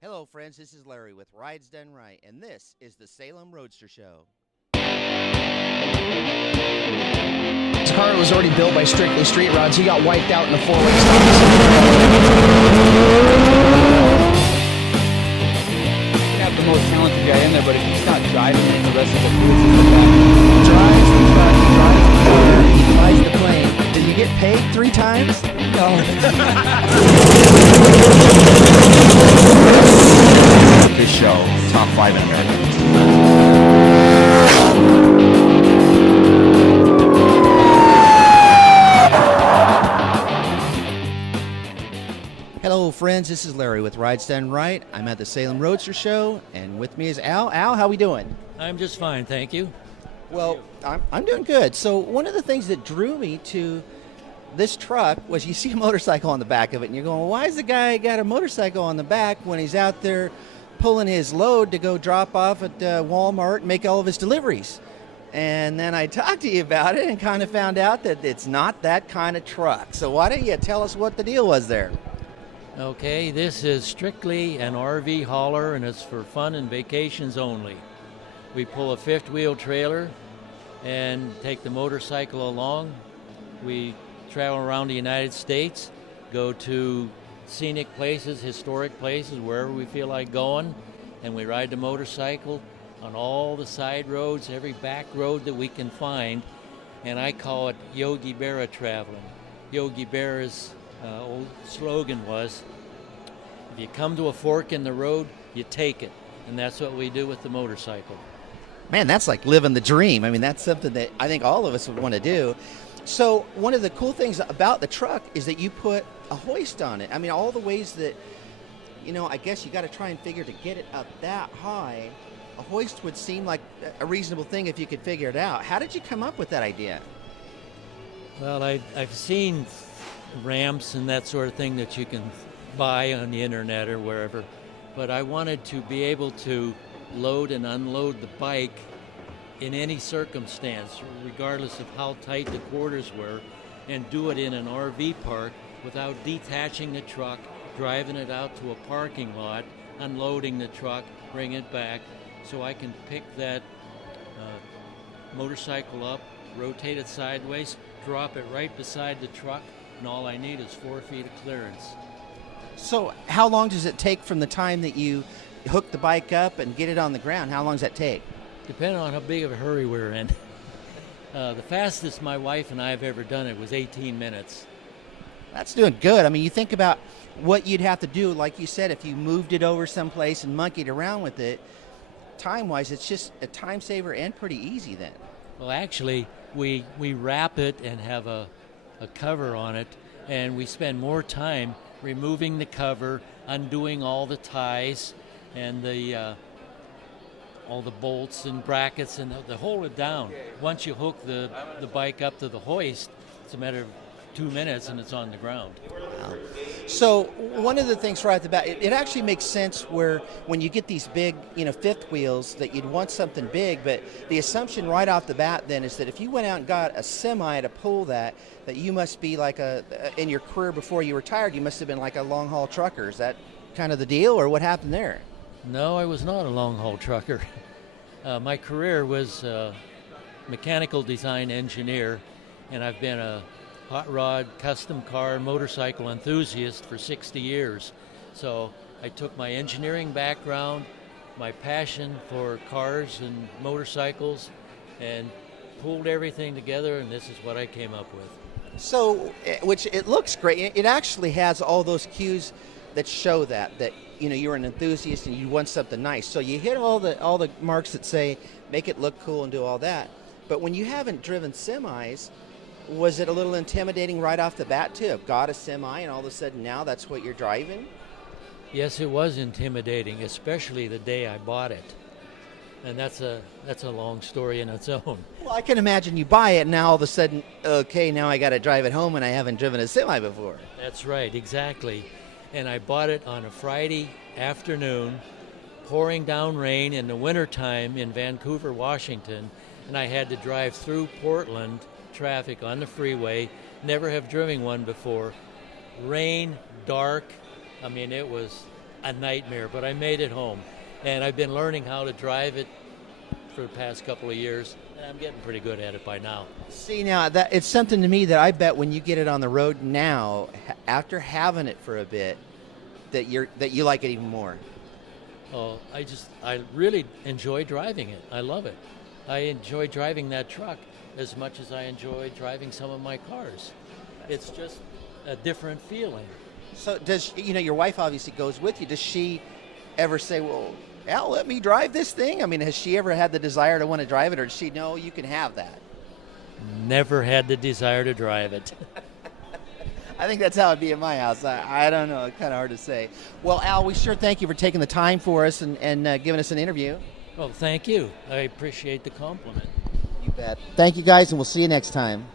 Hello, friends. This is Larry with Rides Done Right, and this is the Salem Roadster Show. His car was already built by Strictly Street Rods. He got wiped out in the four-way stop. You have the most talented guy in there, but if he's not driving it, the rest of the crew is in the back. Drives the truck, he drives the car, he flies the plane. Did you get paid 3 times? No. This show, top 5 in America. Hello, friends. This is Larry with Rides Done Right. I'm at the Salem Roadster Show, and with me is Al. Al, how we doing? I'm just fine, thank you. Well, I'm doing good. So one of the things that drew me to this truck was you see a motorcycle on the back of it, and you're going, well, why has the guy got a motorcycle on the back when he's out there pulling his load to go drop off at Walmart and make all of his deliveries? And then I talked to you about it and kind of found out that it's not that kind of truck. So why don't you tell us what the deal was there? Okay, this is strictly an RV hauler, and it's for fun and vacations only. We pull a fifth wheel trailer and take the motorcycle along. We travel around the United States, go to scenic places, historic places, wherever we feel like going, and we ride the motorcycle on all the side roads, every back road that we can find, and I call it Yogi Berra traveling. Yogi Berra's old slogan was, if you come to a fork in the road, you take it, and that's what we do with the motorcycle. Man, that's like living the dream. I mean, that's something that I think all of us would want to do. So one of the cool things about the truck is that you put a hoist on it. I mean, all the ways that, I guess you got to try and figure to get it up that high. A hoist would seem like a reasonable thing if you could figure it out. How did you come up with that idea? Well, I've seen ramps and that sort of thing that you can buy on the internet or wherever, but I wanted to be able to load and unload the bike in any circumstance, regardless of how tight the quarters were, and do it in an RV park without detaching the truck, driving it out to a parking lot, unloading the truck, bring it back, so I can pick that motorcycle up, rotate it sideways, drop it right beside the truck, and all I need is 4 feet of clearance. So how long does it take from the time that you hook the bike up and get it on the ground? How long does that take? Depending on how big of a hurry we're in. The fastest my wife and I have ever done it was 18 minutes. That's doing good. I mean, you think about what you'd have to do, like you said, if you moved it over someplace and monkeyed around with it, time-wise, it's just a time saver and pretty easy then. Well, actually, we wrap it and have a cover on it, and we spend more time removing the cover, undoing all the ties and all the bolts and brackets and to hold it down. Once you hook the bike up to the hoist, it's a matter of 2 minutes and it's on the ground. Wow. So one of the things right at the bat, it actually makes sense where when you get these big, fifth wheels that you'd want something big, but the assumption right off the bat then is that if you went out and got a semi to pull that you must be like in your career before you retired, you must have been like a long haul trucker. Is that kind of the deal, or what happened there? No, I was not a long haul trucker. My career was mechanical design engineer, and I've been a hot rod, custom car, motorcycle enthusiast for 60 years. So I took my engineering background, my passion for cars and motorcycles, and pulled everything together, and this is what I came up with. So, which it looks great. It actually has all those cues that show that you're an enthusiast and you want something nice. So you hit all the marks that say make it look cool and do all that. But when you haven't driven semis, was it a little intimidating right off the bat to have got a semi and all of a sudden now that's what you're driving? Yes, it was intimidating, especially the day I bought it. And that's a long story in its own. Well, I can imagine you buy it and now all of a sudden, okay, now I got to drive it home and I haven't driven a semi before. That's right, exactly. And I bought it on a Friday afternoon, pouring down rain in the wintertime in Vancouver, Washington, and I had to drive through Portland traffic on the freeway, never have driven one before. Rain, dark, I mean, it was a nightmare, but I made it home. And I've been learning how to drive it for the past couple of years, and I'm getting pretty good at it by now. See, now that it's something to me that I bet when you get it on the road now, after having it for a bit, that you like it even more. Oh, I really enjoy driving it. I love it. I enjoy driving that truck as much as I enjoy driving some of my cars. It's just a different feeling. So does, your wife obviously goes with you. Does she ever say, well, Al, let me drive this thing? I mean, has she ever had the desire to want to drive it, or does she know you can have that? Never had the desire to drive it. I think that's how it'd be in my house. I don't know. It's kind of hard to say. Well, Al, we sure thank you for taking the time for us and giving us an interview. Well, thank you. I appreciate the compliment. You bet. Thank you, guys, and we'll see you next time.